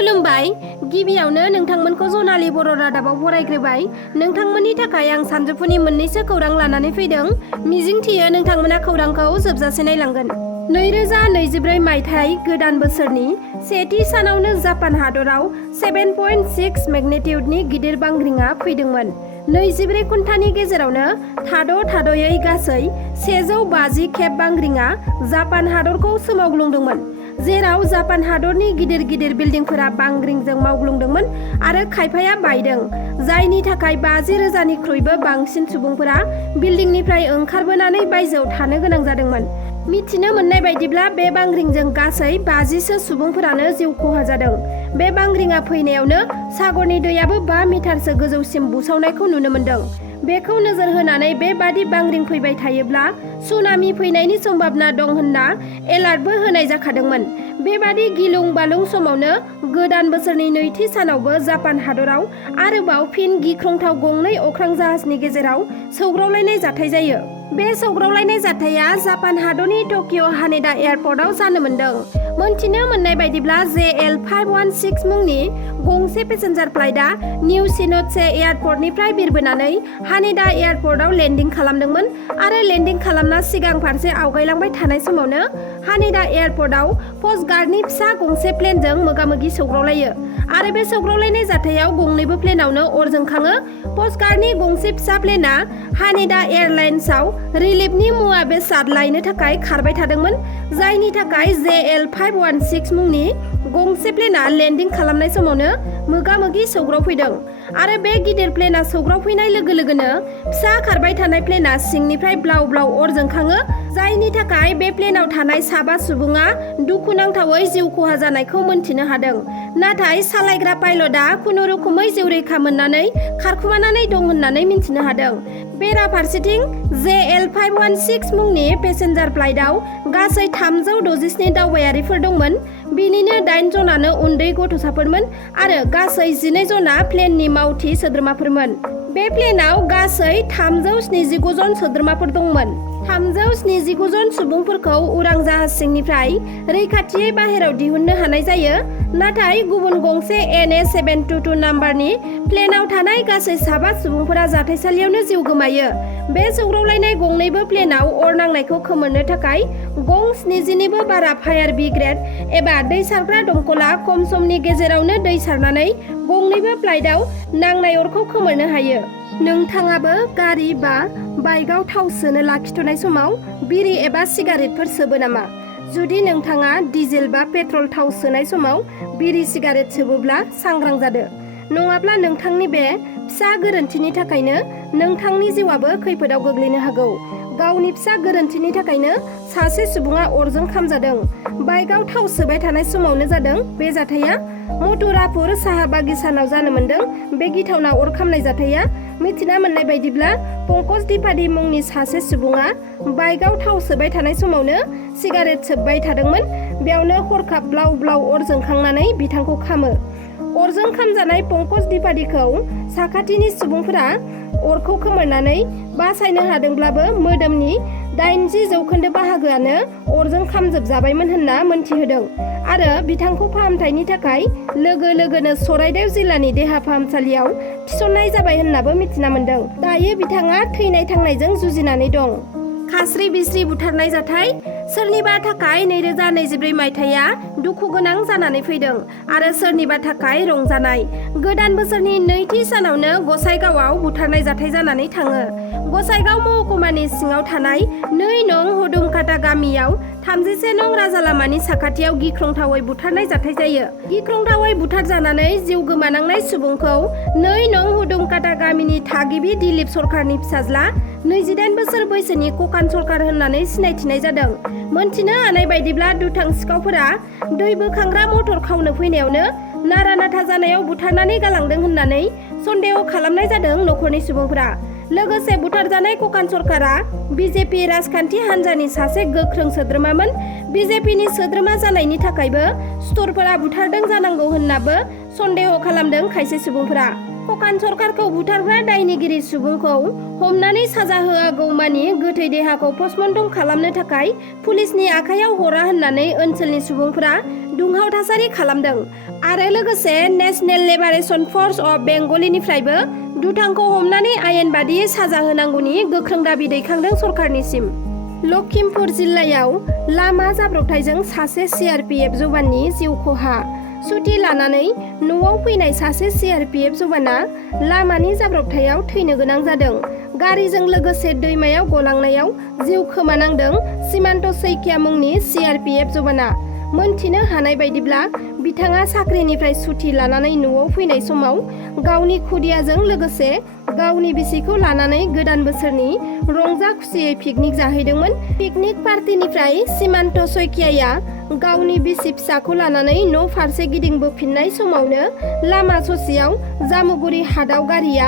खुलुमबाय। गिबियावनो नोंथांमोनखौ जनालि बर' रादाबाव बरायग्रोबाय। नोंथांमोननि थाखाय आं सानजौफुनि मोननैसो खौरां लानानै फैदों। मिजिंथियो नोंथांमोना खौरांखौ जोबजासे नायलांगोन। 2024 मायथाइ गोदान बोसोरनि सेथि सानावनो जापान हादराव 7.6 मेग्निट्युडनि गिदिर बांग्रिङा फैदोंमोन। 24 घन्टानि गेजेरावनो थाद'यै गासै 150 खेब बांग्रिङा जापान हादरखौ सोमावग्लुंदोंमोन, जेराव जापान हादरनि गिदिर गिदिर बिल्डिंफोरा बांग्रिंजों मावग्लुंदोंमोन आरो खायफाया बायदों, जायनि थाखाय 50,000निख्रुइबो बांसिन सुबुंफोरा बिल्डिंनिफ्राय ओंखारबोनानै बायजोआव थानो गोनां जादोंमोन। मिथिनो मोननाय बायदिब्ला बे बांग्रिंजों गासै 50 सुबुंफोरानो जिउ खहा जादों। बे बांग्रिङा फैनायावनो सागरनि दैयाबो 5 मिटारसो गोजौसिम बुसावनायखौ नुनो मोन्दों। बेखौ नोजोर होनानै बेबादि बांग्रिं फैबाय थायोब्ला सुनामि फैनायनि सम्भाबना दं होनना एलार्टबो होनाय जाखादोंमोन। बेबादि गिलुं बालुं समावनो गोदान बोसोरनि नैथि सानावबो जापान हादराव आरोबाव फिन गिख्रंथाव गंनै अख्रां जाहाजनि गेजेराव सौग्रावलायनाय जाथाय जायो। बे सौग्रावलायनाय जाथाया जापान हादरनि टकिय' हानेडा एयारपर्टआव जानो मोन्दों। मोनथिनो मोननाय बायदिब्ला JL516 मुंनि गंसे पेसेन्जार फ्लाइटआ निउ शिनोत्से एयारपर्टनिफ्राय बिरबोनानै हानेडा एयारपर्टआव लेन्डिं खालामदोंमोन आरो लेन्डिं खालामना सिगां फारसे आवगायलांबाय थानाय समावनो हानेडा एयारपर्टआव क'स्ट गार्डनि फिसा गंसे प्लेनजों मोगामोगि सौग्रावलायो आरो बे सौग्रावलायनाय जाथायाव गंनैबो प्लेनावनो अर जोंखाङो। क'स्ट गार्डनि गंसे फिसा प्लेनआ हानेडा एयारलाइन्सआव रिलिफनि मुवा बेसाद लायनो थाखाय खारबाय थादोंमोन, जायनि थाखाय JL516 मुंनि गंसे प्लेनआ लेन्डिं खालामनाय समावनो मोगामोगि सौग्रावफैदों आरो बे गिदिर प्लेनआ सौग्रावफैनाय लोगो लोगोनो फिसा खारबाय थानाय प्लेनआ सिंनिफ्राय ब्लाव ब्लाव अर जोंखाङो, जायनि थाखाय बे प्लेनाव थानाय 5 सुबुङा दुखुनांथावै जिउ खहा जानायखौ मोनथिनो हादों। नाथाय सालायग्रा पाइलटआ खुनुरुखुमै जिउ रैखा मोननानै खारखुमानानै दं होननानै मिन्थिनो हादों। बेराफारसेथिं JL516 मुंनि पेसेन्जार फ्लाइटआव गासै 367 दावबायारिफोर दंमोन। बिनिनो 8 जनानो उन्दै गथ'साफोरमोन आरो गासै 12 जना प्लेननि मावथि सोद्रोमाफोरमोन। बे प्लेनाव गासै 379 जन सोद्रोमाफोर दंमोन। 379 जन सुबुंफोरखौ उरां जाहाज सिंनिफ्राय रैखाथियै बाहेरायाव दिहुननो हानाय जायो, नाथाय गुबुन गंसे NA722 नाम्बारनि प्लेनाव थानाय गासै 5 सुबुंफोरा जाथायसालियावनो जिउ गोमायो। बे सौग्रावलायनाय गंनैबो प्लेनाव अर नांनायखौ खोमोरनो थाखाय गं 70निबो बारा फायार ब्रिगेड एबा दै सारग्रा दंखला खम समनि गेजेरावनो दै सारनानै गंनैबो फ्लाइटआव नांनाय अरखौ खोमोरनो हायो। नोंथाङाबो गारि बा बाइकआव थाव सोनो लाखिथ'नाय समाव बिरि एबा सिगारेटफोर सोबो नामा? जुदि नोंथाङा डिजेल बा पेट्रल थाव सोनाय समाव बिरि सिगारेट सोबोब्ला सांग्रां जादो, नङाब्ला नोंथांनि बे फिसा गोरोन्थिनि थाखायनो नोंथांनि जिउआबो खैफोदाव गोग्लैनो हागौ। गावनि फिसा गोरोन्थिनि थाखायनो सासे सुबुङा अरजों खामजादों। बाइकआव थाव सोबाय थानाय समावनो जादों बे जाथाया। मथुरापुर साहा बागिचानाव जानो मोन्दों बे गिथावना अर खामनाय जाथाया। मिथिना मोननाय बायदिब्ला पंकज त्रिपाठी मुंनि सासे सुबुङा बाइकआव थाव सोबाय थानाय समावनो सिगारेट सोबबाय थादोंमोन। बेयावनो हरखाब ब्लाव ब्लाव अर जोंखांनानै बिथांखौ खामो। अरजों खामजानाय पंकज त्रिपाठीखौ साखाथिनि सुबुंफोरा अरखौ खोमोरनानै बासायनो हादोंब्लाबो मोदोमनि 80% बाहागोआनो अरजों खामजोबजाबायमोन होनना मोनथिहोदों आरो बिथांखौ फाहामथायनि थाखाय लोगो लोगोनो चराइदेव जिल्लानि देहा फाहामसालियाव थिसननाय जाबाय होननाबो मिथिना मोन्दों। दायो बिथाङा थैनाय थांनायजों जुजिनानै दं। खास्रि बिस्रि बुथारनाय जाथाय। सोरनिबा थाखाय 2024 मायथाइया दुखु गोनां जानानै फैदों आरो सोरनिबा थाखाय रंजानाय। गोदान बोसोरनि नैथि सानावनो गसाइगावआव बुथारनाय जाथाय जानानै थाङो। गसाइगाव महकुमानि सिङाव थानाय 2 नं हुदुमकाटा गामियाव 31 नं राजा लामानि साखाथियाव गिख्रंथावै बुथारनाय जाथाय जायो। गिख्रंथावै बुथारजानानै जिउ गोमानांनाय सुबुंखौ 2 नं हुदुमकाटा गामिनि थागिबि दिलीप सरकारनि फिसाज्ला 28 बोसोर बैसोनि ककान सरकार होननानै सिनायथिनाय जादों। मोनथिनो हानाय बायदिब्ला दुथां सिखावफोरा दै बोखांग्रा मटर खावनो फैनायावनो नारा नाथा जानायाव बुथारनानै गालांदों होननानै सन्देह खालामनाय जादों नखरनि सुबुंफोरा। लोगोसे बुथारजानाय ककान सरकारा बिजेपि राजखान्थि हान्जानि सासे गोख्रों सोद्रोमामोन। बिजेपिनि सोद्रोमा जानायनि थाखायबो सुथुरफोरा बुथारदों जानांगौ होननाबो सन्देह खालामदों खायसे सुबुंफोरा। खकान सरकारखौ बुथारग्रा दायनिगिरि सुबुंखौ हमनानै साजा होआगौमानि गोथै देहाखौ पस्टमर्टम खालामनो थाखाय पुलिसनि आखायाव हरा होननानै ओनसोलनि सुबुंफोरा दुंहाव थासारि खालामदों आरो लोगोसे नेशनेल लिबारेशन फर्स अफ बेंगलिनिफ्रायबो दुथांखौ हमनानै आयेन बादियै साजा होनांगौनि गोख्रों दाबि दैखांदों सरकारनिसिम। लखिमपुर जिल्लायाव लामा जाब्रबथायजों सासे CRPF जवाननि जिउ खहा। सुथि लानानै न'आव फैनाय सासे CRPF जवाना लामानि जाब्रबथायाव थैनो गोनां जादों। गारिजों लोगोसे दैमायाव गलांनायाव जिउ खोमानांदों सीमान्त सैकिया मुंनि CRPF जवाना। मोनथिनो हानाय बायदिब्ला बिथाङा साख्रिनिफ्राय सुथि लानानै न'आव फैनाय समाव गावनि खुदियाजों लोगोसे गावनि बिसिखौ लानानै गोदान बोसोरनि रंजा खुसियै पिकनिक जाहैदोंमोन। पिकनिक पार्टिनिफ्राय सीमान्त सैकियाया गावनि बिसि फिसाखौ लानानै न' फारसे गिदिंबोफिननाय समावनो लामा ससेयाव जामुगुरि हादाव गारिया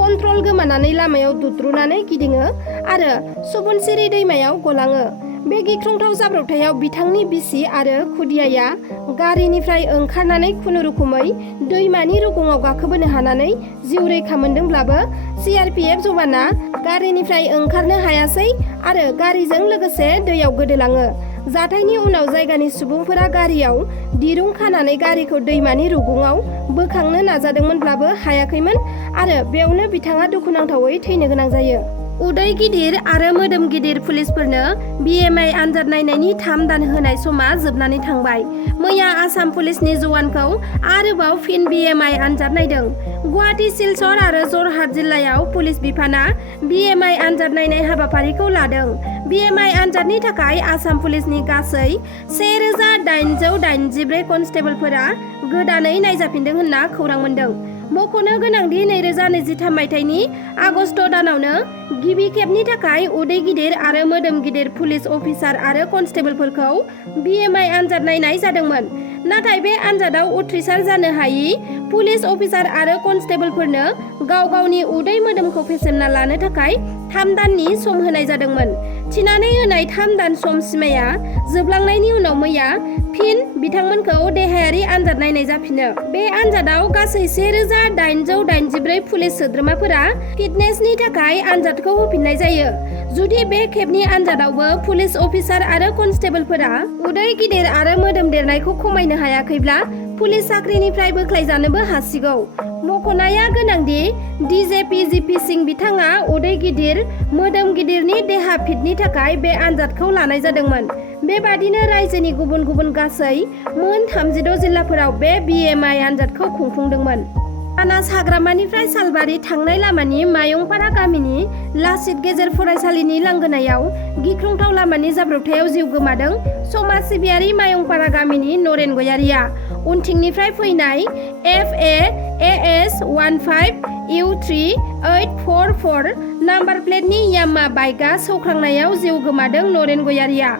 कन्ट्रल गोमानानै लामायाव दुद्रुनानै गिदिङो आरो सुबुनसिरि दैमायाव गलाङो। बे गिख्रंथाव जाब्रबथायाव बिथांनि बिसि आरो खुदियाया गारिनिफ्राय ओंखारनानै खुनुरुखुमै दैमानि रुगुङाव गाखोबोनो हानानै जिउ रैखा मोनदोंब्लाबो CRPF जवाना गारिनिफ्राय ओंखारनो हायासै आरो गारिजों लोगोसे दैयाव गोदोलाङो। जाथायनि उनाव जायगानि सुबुंफोरा गारियाव दिरुं खानानै गारिखौ दैमानि रुगुङाव बोखांनो नाजादोंमोनब्लाबो हायाखैमोन आरो बेयावनो बिथाङा दुखुनांथावै थैनो गोनां जायो। उदै गिदिर आरो मोदोम गिदिर पुलिसफोरनो BMI आनजाद नायनायनि 3 दान होनाय समा जोबनानै थांबाय। मैया आसाम पुलिसनि जवानखौ आरोबाव फिन BMI आनजाद नायदों। गुवाहाटी, सिलचर आरो जरहाट जिल्लायाव पुलिस बिफाना BMI आनजाद नायनाय हाबाफारिखौ लादों। BMI आनजादनि थाखाय आसाम पुलिसनि गासै 1884 कनस्टेबलफोरा गोदानै नायजाफिनदों होनना खौरां मोन्दों। मख'नो गोनांदि 2023 मायथाइनि आगस्ट दानावनो गिबि खेबनि थाखाय उदै गिदिर आरो मोदोम गिदिर पुलिस अफिसार आरो कनस्टेबलफोरखौ BMI आनजाद नायनाय जादोंमोन। नाथाय बे आनजादाव उथ्रिसार जानो हायि पुलिस अफिसार आरो कनस्टेबलफोरनो गाव गावनि उदै मोदोमखौ फेसेमना लानो थाखाय 3 दाननि सम होनाय जादोंमोन। थिनानै होनाय 3 दान सम सिमाया जोबलांनायनि उनाव मैया फिन बिथांमोनखौ देहायारि आनजाद नायनाय जाफिनो। बे आनजादाव गासै 1884 पुलिस सोद्रोमाफोरा फिटनेसनि थाखाय आनजादखौ होफिननाय जायो। जुदि बे खेबनि आनजादावबो पुलिस अफिसार आरो कनस्टेबलफोरा उदै गिदिर आरो मोदोम देरनायखौ खमायनो हायाखैब्ला पुलिस साख्रिनिफ्राय बोख्लायजानोबो हासिगौ। मख'नाया गोनांदि DJP सिं बिथाङा उदै गिदिर मोदोम गिदिरनि देहा फिटनि थाखाय बे आनजादखौ लानाय जादोंमोन। बेबादिनो रायजोनि गुबुन गुबुन गासै मोन 36 जिल्लाफोराव बे BMI आनजादखौ खुंफुंदोंमोन। मानास हाग्रामानिफ्राय सालबारि थांनाय लामानि मायंपारा गामिनि लासित गेजेर फरायसालिनि लांगोनायाव गिख्रंथाव लामानि जाब्रबथायाव जिउ गोमादों समाज सिबियारि मायंपारा गामिनि नरेन गयारिया। उनथिंनिफ्राय फैनाय FAAS 15U3844 नाम्बार प्लेटनि यामा बाइकआ सौख्रांनायाव जिउ गोमादों नरेन गयारिया।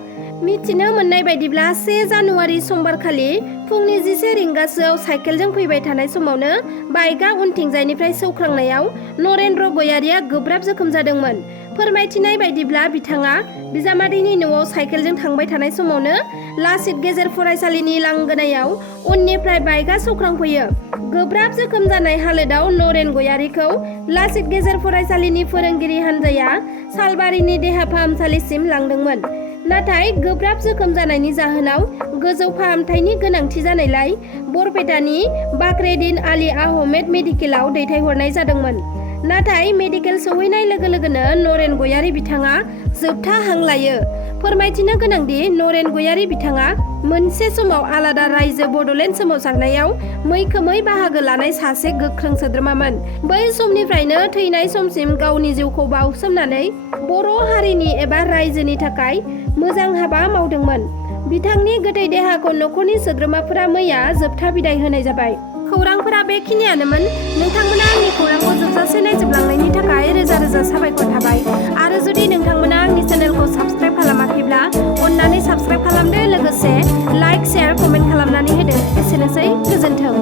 मिथिनो मोननाय बायदिब्ला 1 जानुवारि समबारखालि फुंनि 11 रिंगासोआव साइकेलजों फैबाय थानाय समावनो बाइकआ उनथिंजायनिफ्राय सौख्रांनायाव नरेन्द्र गयारिया गोब्राब जोखोम जादोंमोन। फोरमायथिनाय बायदिब्ला बिथाङा बिजामादैनि न'आव साइकेलजों थांबाय थानाय समावनो लासित गेजेर फरायसालिनि लांगोनायाव उननिफ्राय बाइकआ सौख्रांफैयो। गोब्राब जोखोम जानाय हालोदाव नरेन गयारिखौ लासित गेजेर फरायसालिनि फोरोंगिरि हान्जाया सालबारिनि देहा फाहामसालिसिम लांदोंमोन। नाथाय गोब्राब जोखोम जानायनि जाहोनाव गोजौ फाहामथायनि गोनांथि जानायलाय बरपेटानि बाकरेद्दीन आली आहमेद मेडिकेलाव दैथायहरनाय जादोंमोन। नाथाय मेडिकेल सौहैनाय लोगो लोगोनो नरेन गयारि बिथाङा जोबथा हां लायो। फोरमायथिनो गोनांदि नरेन गयारि बिथाङा मोनसे समाव आलादा रायजो बड'लेण्ड सोमावसारनायाव मैखोमै बाहागो लानाय सासे गोख्रों सोद्रोमामोन। बै समनिफ्रायनो थैनाय समसिम गावनि जिउखौ बाउसोमनानै बर' हारिनि एबा रायजोनि थाखाय मोजां हाबा मावदोंमोन। बिथांनि गोथै देहाखौ न'खरनि सोद्रोमाफोरा मैया जोबथा बिदाय होनाय जाबाय। खौरांफोरा बेखिनियानोमोन। नोंथांमोना आंनि खौरांखौ जोबजासे नायजोबलांनायनि थाखाय रोजा रोजा साबायखर थाबाय। आरो जुदि नोंथांमोना आंनि चेनेलखौ साबस्क्राइब खालामाखैब्ला अन्नानै साबस्क्राइब खालामदो, लोगोसे लाइक, शेयार, कमेन्ट खालामनानै होदो। एसेनोसै, गोजोन्थों।